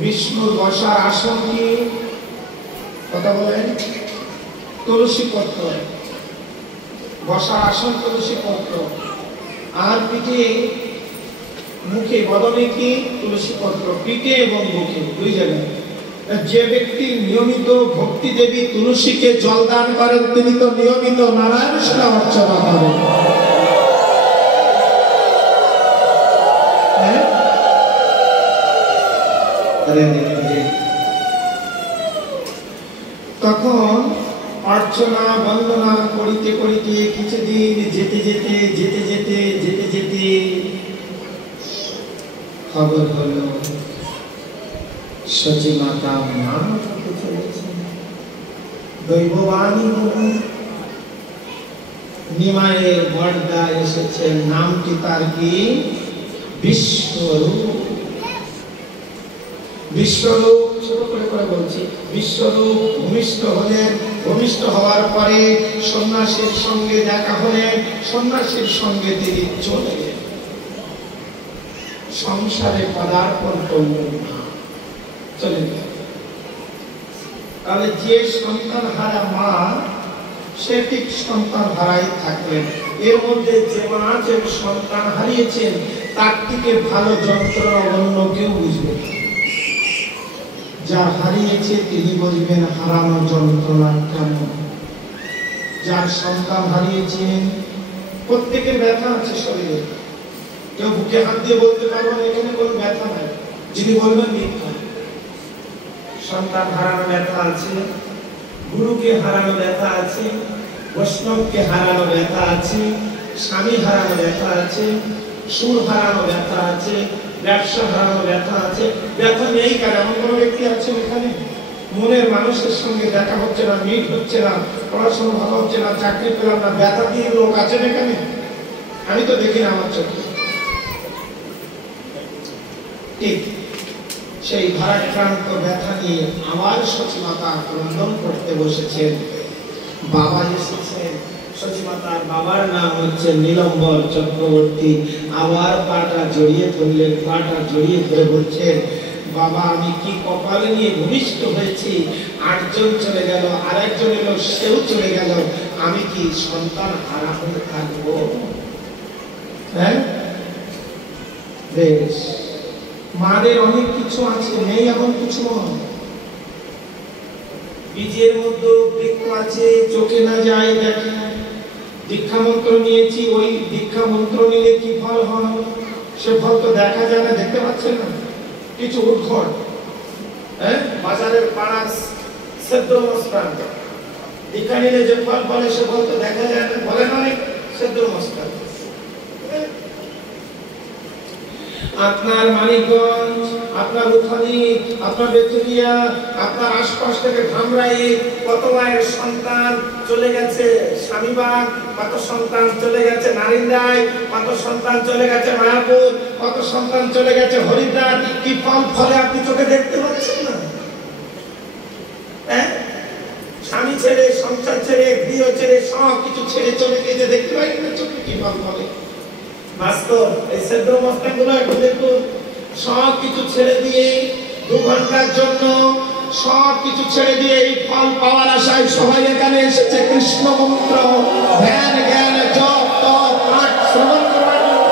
বিষ্ণুর বসার আসন কি কথা বলেন? তুলসী পত্র। বসার আসন তুলসী পত্র, আর পিঠে মুখে বদনে কি তুলসী পত্র, পিঠে এবং মুখে দুই জায়গায়। যে ব্যক্তি নিয়মিত ভক্তি দেবী তুলসীকে জল দান করেন, তিনি তো নিয়মিত নারায়ণ শিলা অর্চনা করেন। তখন অর্চনা বন্দনা করিতে করিতে কিছুদিন যেতে যেতে যেতে যেতে যেতে যেতে খবর হলো সচী মাতা মা হতে চলেছেন। দৈববাণী হলো নিমায়ের বড়দা এসেছেন। নামটি তার কি? বিশ্বরূপ। বিশ্বরূপ ছোট করে করে বলছি। বিশ্বরূপ ভূমিষ্ঠ হলেন। ভূমিষ্ঠ হওয়ার পরে সন্ন্যাসীর সঙ্গে দেখা হলেন। সন্ন্যাসীর সঙ্গে তিনি চলে গেলেন, সংসারে পদার্পণ করলেন না, চলে গেলেন। তাহলে যে সন্তান হারা মা, সে ঠিক সন্তান হারাই থাকলেন। এর মধ্যে যে মা যে সন্তান হারিয়েছেন, তার থেকে ভালো যন্ত্রণা অন্য কেউ বুঝবে না। যার হারিয়েছে তিনি বুঝবেন হারানো যন্ত্রণা কেমন। যার সন্তান হারিয়েছেন, প্রত্যেকের ব্যথা আছে শরীরে। কেউ বুকে হাত দিয়ে বলতে পারবেন এখানে কোনো ব্যথা নাই, যিনি বলবেন মিথ্যা। সন্তান হারানো ব্যথা আছে, গুরুকে হারানো ব্যথা আছে, বৈষ্ণবকে হারানো ব্যথা আছে, স্বামী হারানো ব্যথা আছে, সুর হারানো ব্যথা আছে, ব্যবসা হারানো ব্যথা আছে। ব্যথা নেই কার? এমন কোনো ব্যক্তি আছেন এখানে? মনের মানুষের সঙ্গে দেখা হচ্ছে না, মিট হচ্ছে না, পড়াশোনা ভালো হচ্ছে না, চাকরি পেলাম না, ব্যথা দিয়ে লোক আছেন এখানে? আমি তো দেখি না আমার চোখে। ঠিক সেই ভারাক্রান্ত ব্যথা নিয়ে আবার সচিমাতা ক্রন্দন করতে বসেছেন। বাবা এসেছেন। সচিমাতার বাবার নাম হচ্ছে নীলম্বর চক্রবর্তী। আবার পাটা জড়িয়ে ধরলেন, পাটা জড়িয়ে ধরে বলছেন, বাবা আমি কি কপালে নিয়ে ভূমিষ্ঠ হয়েছি। 8 জন চলে গেল, আরেকজন এলো, সেও চলে গেল। আমি কি সন্তান হারা হয়ে থাকবো? হ্যাঁ বেশ, মাদের অনেক কিছু আছে, নেই এমন কিছু নয়। বীজের মধ্যে বৃক্ষ আছে, চোখে না যায় দেখে। দীক্ষা মন্ত্র নিয়েছি, ওই দীক্ষা মন্ত্র নিলে কি ফল হয় সে ফল তো দেখা যায় না, দেখতে পাচ্ছেন না। কিছু উদ্ঘট বাজারের পাড়ার সেদ্ধ মশলা দীক্ষা নিলে যে ফল ফলে সে ফল তো দেখা যায় না, বলেন অনেক সেদ্ধ মশলা। আপনার মানিকগঞ্জ, আপনার উথানি, আপনার বেতুলিয়া, আপনার আশপাশ থেকে ধামরাই কত মায়ের সন্তান চলে গেছে স্বামীবাগ, কত সন্তান চলে গেছে নারিন্দায়, কত সন্তান চলে গেছে মায়াপুর, কত সন্তান চলে গেছে হরিদ্বার। কি ফল ফলে আপনি চোখে দেখতে পাচ্ছেন না? হ্যাঁ, স্বামী ছেড়ে, সংসার ছেড়ে, গৃহ ছেড়ে, সব কিছু ছেড়ে চলে গিয়ে দেখতে পাই না চোখে কি ফল ফলে। বাস্তব এই সেদ্ধ মশলাগুলো একটু দেখুন। সব কিছু ছেড়ে দিয়ে 2 ঘন্টার জন্য সব কিছু ছেড়ে দিয়ে এই ফল পাওয়ার আশায় সবাই এখানে এসেছে। কৃষ্ণ মন্ত্র ধ্যান জ্ঞান জপ তপ পাঠ শ্রবণ করার জন্য।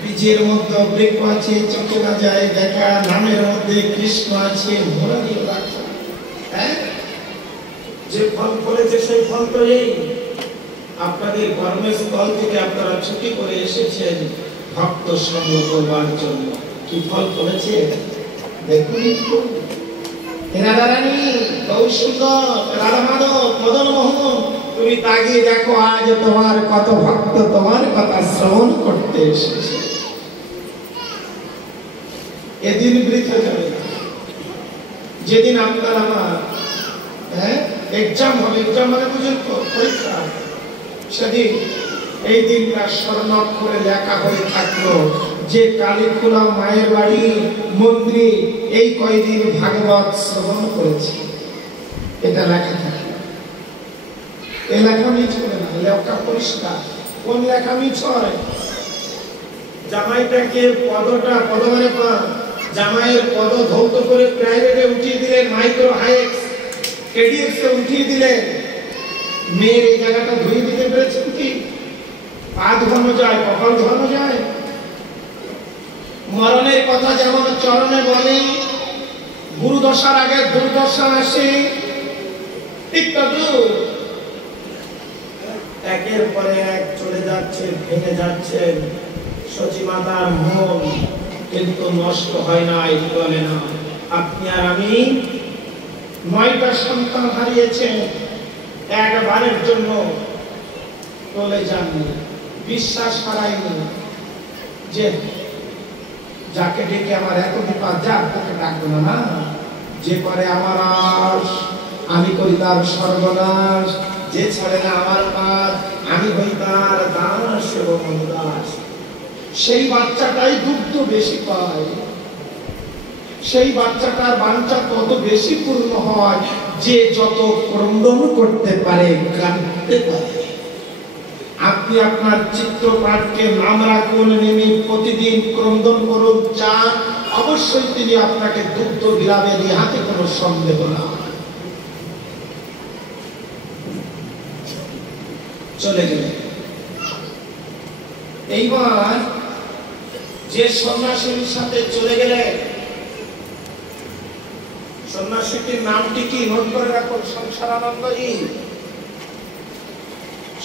বীজের মধ্যে বৃক্ষ আছে, চোখে না যায় দেখা। নামের মধ্যে কৃষ্ণ আছে, মুরারি রাখা। হ্যাঁ, যে ফল ফলেছে সেই ফল তো এই। আপনাদের কর্মস্থল থেকে আপনারা ছুটি করে এসেছেন ভক্ত সঙ্গ করবার জন্য। কি ফল ফলেছে দেখুন একটু। রাধারানী, বহু সুন্দর, রাধা মাধব, মদন মোহন, তুমি তাকিয়ে দেখো আজ তোমার কত ভক্ত তোমার কথা শ্রবণ করতে এসেছে। এদিন বৃথা যাবে না। যেদিন আপনার আমার এক্সাম হবে, এক্সাম মানে বুঝুন তো পরীক্ষা, সেদিন এই দিনটা স্বর্ণাক্ষরে লেখা হয়ে থাকলো যে কালীখোলা মায়ের বাড়ি মন্দিরে এই কয়দিন ভাগবত শ্রবণ করেছে, এটা লেখা থাকে। এই লেখা মিছ করে না, লেখা পরিষ্কার। কোন লেখা মিছ হয়? জামাইটাকে পদ মানে জামাইয়ের পদ ধৌত করে প্রাইভেটে উঠিয়ে দিলেন, মাইক্রো হাইক্স এডিএক্স এ উঠিয়ে দিলেন। মেয়ের এই জায়গাটা ধুয়ে দিতে পেরেছেন কি? পা ধোয়ানো যায়, কপাল ধোয়ানো যায়? মরণের কথা যেমন চরণে বলে, গুরুদশার আগে দুর্দশা আসে, ঠিক তদ্রূপ একের পরে এক চলে যাচ্ছে, ভেঙে যাচ্ছে সচিমাতার মন, কিন্তু নষ্ট হয় না, চলে না। আপনি আর আমি 9টা সন্তান হারিয়েছেন, একবারের জন্য চলে যাননি, বিশ্বাস হারাইনি যে যাকে ডেকে আমার এত বিপদ, যা তাকে ডাকবো না, যে করে আমার আশ আমি করি তার সর্বনাশ, যে ছাড়ে না আমার কাজ আমি হই তার দাস এবং দাস। সেই বাচ্চাটাই দুগ্ধ বেশি পায়, সেই বাচ্চাটার বাঞ্ছা তত বেশি পূর্ণ হয় যে যত ক্রন্দন করতে পারে, কাঁদতে পারে। আপনি আপনার চিত্রপাঠকে নাম রাখুন, নেমে প্রতিদিন ক্রন্দন করুন, চান অবশ্যই তিনি আপনাকে দুগ্ধ বিলাবে, ইহাতে কোনো সন্দেহ না। চলে গেলেন। এইবার যে সন্ন্যাসীর সাথে চলে গেলেন, সন্ন্যাসীটির নামটি কি নোট করে রাখুন, সংসারানন্দজি।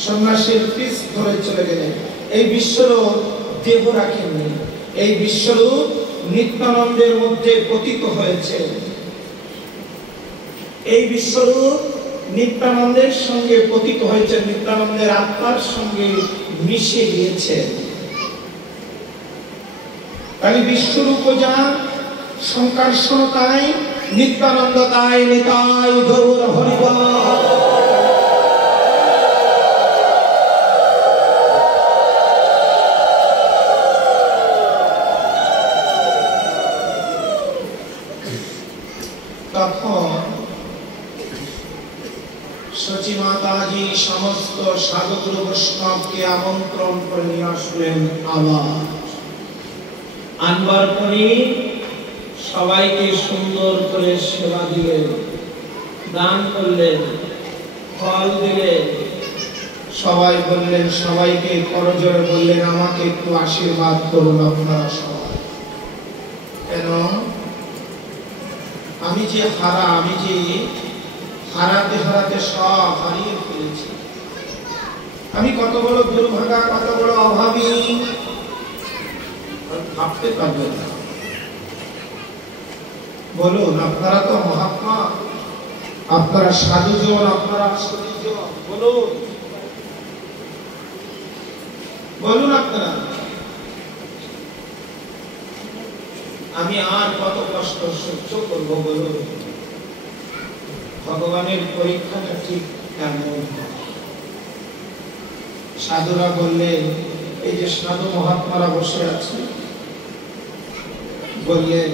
সন্ন্যাসীর পিছ ধরে চলে গেলেন। এই বিশ্বরূপ দেহ রাখেননি, এই বিশ্বরূপ নিত্যানন্দের মধ্যে পতিত হয়েছে, এই বিশ্বরূপ নিত্যানন্দের সঙ্গে পতিত হয়েছে, নিত্যানন্দের আত্মার সঙ্গে মিশে গিয়েছে। তাই বিশ্বরূপ যা, সংকর্ষণ তাই, নিত্যানন্দ তাই, নিতাই গৌর হরিবল। তখন সচিমাতাজি সমস্ত সাধুগুরু বৈষ্ণবকে আমন্ত্রণ করে নিয়ে আসলেন। আবার আনবার পরে সবাইকে সুন্দর করে সেবা দিলেন, দান করলেন, ফল দিলেন। সবাই বললেন, সবাইকে করজোড়ে বললেন, আমাকে একটু আশীর্বাদ করুন আপনারা সবাই। কেন? আমি যে হারা, আমি যে হারাতে হারাতে সব হারিয়ে ফেলেছি। আমি কত বড় দুর্ভাগা, কত বড় অভাবী, ভাবতে পারবেন না। বলুন, আপনারা তো মহাত্মা, আপনারা সাধুজন, আপনারা সতীজন, বলুন বলুন আপনারা। আমি আর কত কষ্ট সহ্য করবো বলুন? ভগবানের পরীক্ষাটা ঠিক কেমন? সাধুরা বললেন, এই যে সাধু মহাত্মারা বসে আছে, বললেন,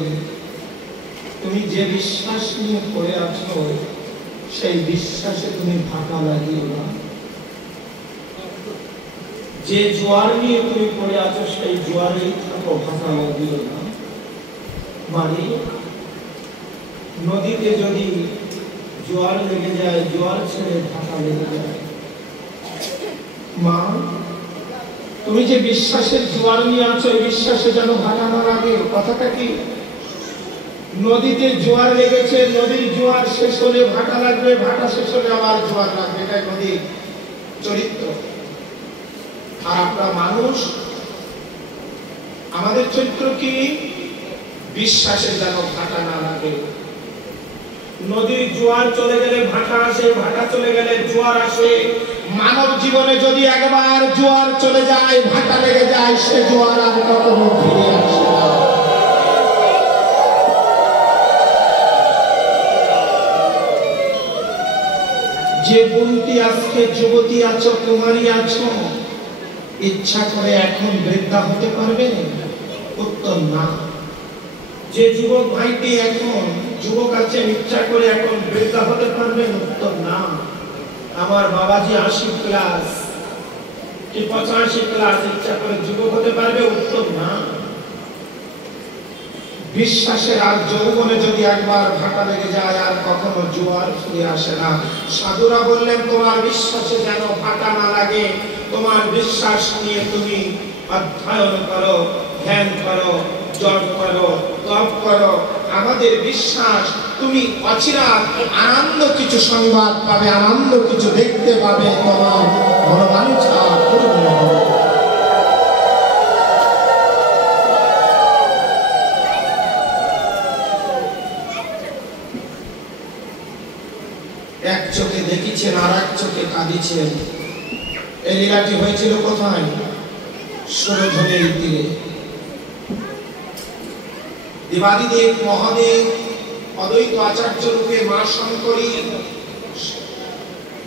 তুমি যে বিশ্বাস নিয়ে পড়ে আছো, সেই বিশ্বাসে তুমি ফাঁকা লাগিও না। যে জোয়ার নিয়ে তুমি পড়ে আছো, সেই জোয়ারেই থাকো, ফাঁকা লাগিও না। মানে নদীতে যদি জোয়ার লেগে যায়, জোয়ার ছেড়ে ফাঁকা লেগে যায়। মা, তুমি যে বিশ্বাসের জোয়ার নিয়ে আছো, এই বিশ্বাসে যেন ভাটা না লাগে। কথাটা কি? নদীতে জোয়ার লেগেছে, নদীর জোয়ার শেষ হলে ভাটা লাগবে, ভাটা শেষ হলে আবার জোয়ার লাগবে, এটাই নদীর চরিত্র। আর আমরা মানুষ, আমাদের চরিত্র কি? বিশ্বাসে যেন ভাটা না লাগে। নদীর জোয়ার চলে গেলে ভাটা আসে, ভাটা চলে গেলে জোয়ার আসে। মানব জীবনে যদি একবার জোয়ার চলে যায়, ভাটা লেগে যায়, সে জোয়ার আর কখনো ফিরে আসে না। যে বোনটি আজকে যুবতী আছো, কুমারী আছো, ইচ্ছা করে এখন বৃদ্ধা হতে পারবে? উত্তর না। যে যুবক ভাইটি এখন যুবক আছে, ইচ্ছা করে এখন বৃদ্ধা হতে পারবেন? উত্তর না। আমার বাবাজি 80 প্লাস কি 85 প্লাস, ইচ্ছা করে যুবক হতে পারবে? উত্তর না। বিশ্বাসের আর যৌবনে যদি একবার ভাটা লেগে যায় আর কখনো জোয়ার ফিরে আসে না। সাধুরা বললেন তোমার বিশ্বাসে যেন ভাটা না লাগে, তোমার বিশ্বাস নিয়ে তুমি অধ্যয়ন করো, ধ্যান করো, জপ করো, তপ করো। আমাদের বিশ্বাস তুমি অচিরাত আনন্দ কিছু সংবাদ পাবে, আনন্দ কিছু দেখতে পাবে, তোমার মনোবাঞ্ছা পূর্ণ হবে। এক চোখে দেখিছেন আর এক চোখে কাঁদিছেন। এই লীলাটি হয়েছিল কোথায়? সুরধনের তীরে। দেবাদিদেব মহাদেব অদ্বৈত আচার্য রূপে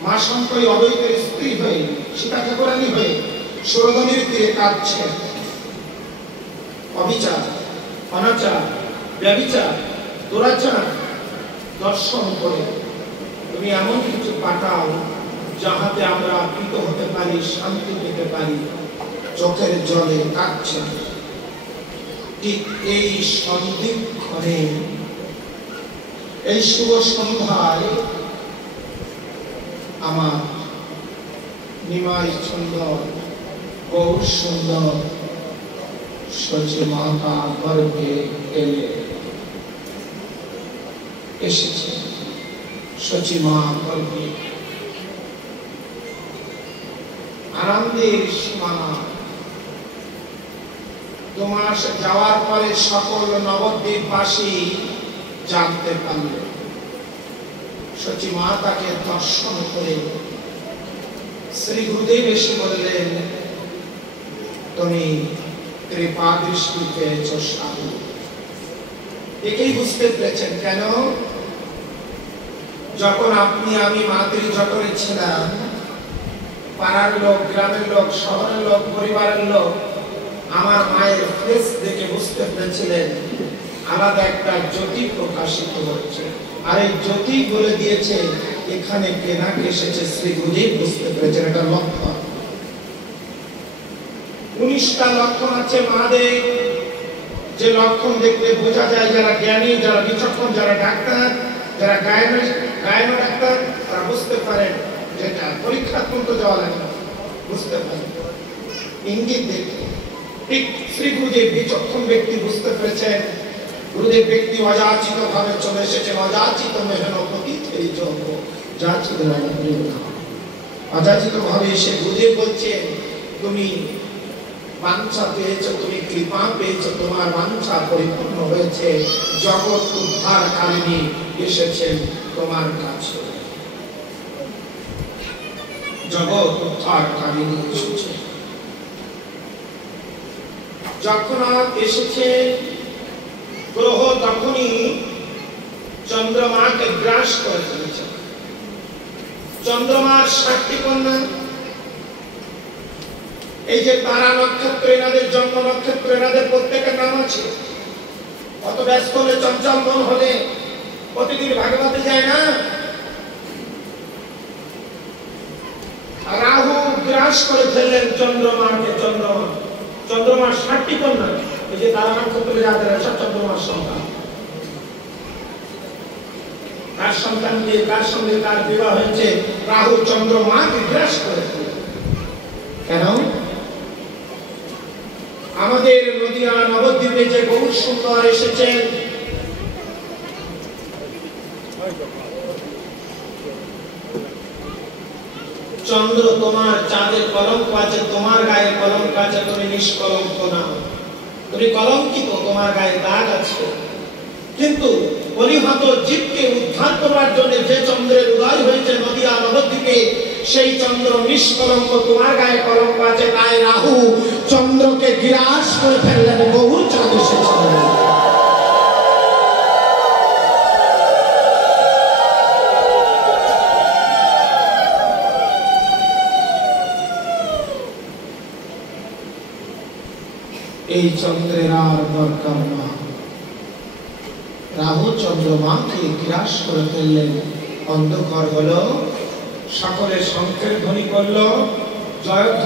মা শঙ্করী অদ্বৈতের স্ত্রী হয়ে, সীতা ঠাকুরানী হয়ে সুরধনের তীরে কাঁদছেন। অবিচার, অনাচার, ব্যভিচার, দুরাচার দর্শন করে তুমি এমন কিছু পাঠাও যাহাতে আমরা কৃত হতে পারি, শান্তি পেতে পারি। চোখের জলে কাঁদছেন। ঠিক এই সন্ধিক্ষণে, এই শুভ সন্ধ্যায় আমার নিমাই সুন্দর, বহু সুন্দর সচি মাতা গর্ভে এলে এসেছে। সচি মা গর্ভে আনন্দের সীমানা। 2 মাস যাওয়ার পরে সকল নবদ্বীপবাসী জানতে পারল। সচি মাতাকে দর্শন করে শ্রী গুরুদেব এসে বললেন তুমি কৃপা দৃষ্টি পেয়েছ সাধু। একেই বুঝতে পেরেছেন কেন? যখন আপনি আমি মাতৃ জঠরে ছিলাম, পাড়ার লোক, গ্রামের লোক, শহরের লোক, পরিবারের লোক আমার মায়ের ফেস দেখে বুঝতে পেরেছিলেন আলাদা একটা জ্যোতি প্রকাশিত হচ্ছে। আর এই জ্যোতি বলে দিয়েছে এখানে কেনাকে এসেছে। শ্রী গুরুদেব বুঝতে পেরেছেন এটা লক্ষণ। 19টা লক্ষণ আছে মাদের, যে লক্ষণ দেখলে বোঝা যায় যারা জ্ঞানী, যারা বিচক্ষণ, যারা ডাক্তার, যারা গায়ন ডাক্তার, তারা বুঝতে পারেন যেটা পরীক্ষা করতে যাওয়া লাগে, বুঝতে পারেন ইঙ্গিত দেখে। ঠিক শ্রী গুরুদেব বিচক্ষণ ব্যক্তি বুঝতে পেরেছেন। গুরুদেব ব্যক্তি অযাচিত ভাবে চলে এসেছেন। অযাচিত মেহন পতিত এই জন্ম যাচিত অযাচিত ভাবে এসে গুরুদেব বলছেন তুমি বাঞ্ছা পেয়েছো, তুমি কৃপা পেয়েছো, তোমার বাঞ্ছা পরিপূর্ণ হয়েছে। জগৎ উদ্ধারকারিণী এসেছেন তোমার কাছে। জগৎ উদ্ধারকারিণী এসেছে। যখন এসেছে গ্রহ তখনই চন্দ্রমাকে গ্রাস করে ফেলেছে। চন্দ্রমার 7টি কন্যা, এই যে তারা নক্ষত্র, এনাদের জন্ম নক্ষত্র, এনাদের প্রত্যেকের নাম আছে। অত ব্যস্ত হলে, চঞ্চল মন হলে প্রতিদিন ভাগবতে যায় না। রাহু গ্রাস করে ফেললেন চন্দ্রমাকে। চন্দ্রমার 7টি কন্যা, এই যে তারা নক্ষত্র যাদের সব চন্দ্রমার সন্তান। তার সন্তানকে, তার সঙ্গে তার বিবাহ হয়েছে, রাহু চন্দ্রমাকে গ্রাস করে ফেললেন। কেন? আমাদের নদিয়া নবদ্বীপে যে বহু সুন্দর এসেছেন, চন্দ্র তোমার চাঁদের কলঙ্ক আছে, তোমার গায়ে কলঙ্ক আছে, তুমি নিষ্কলঙ্ক না, তুমি কলঙ্কিত, তোমার গায়ে দাগ আছে। কিন্তু অনিহত জীবকে উদ্ধার করার জন্য যে চন্দ্রের উদয় হয়েছে নদিয়া নবদ্বীপে, সেই চন্দ্র নিষ্কলঙ্ক, তোমার গায়ে কলঙ্ক আছে। তাই রাহু চন্দ্রকে গ্রাস করে ফেললেন। বহু চাঁদ এসেছিল। এই চন্দ্রের আর দরকার না। রাহু চন্দ্রমাকে গ্রাস করে ফেললেন, অন্ধকার হলো, সকলে শঙ্খের ধ্বনি করল, জয়ধ্বনি।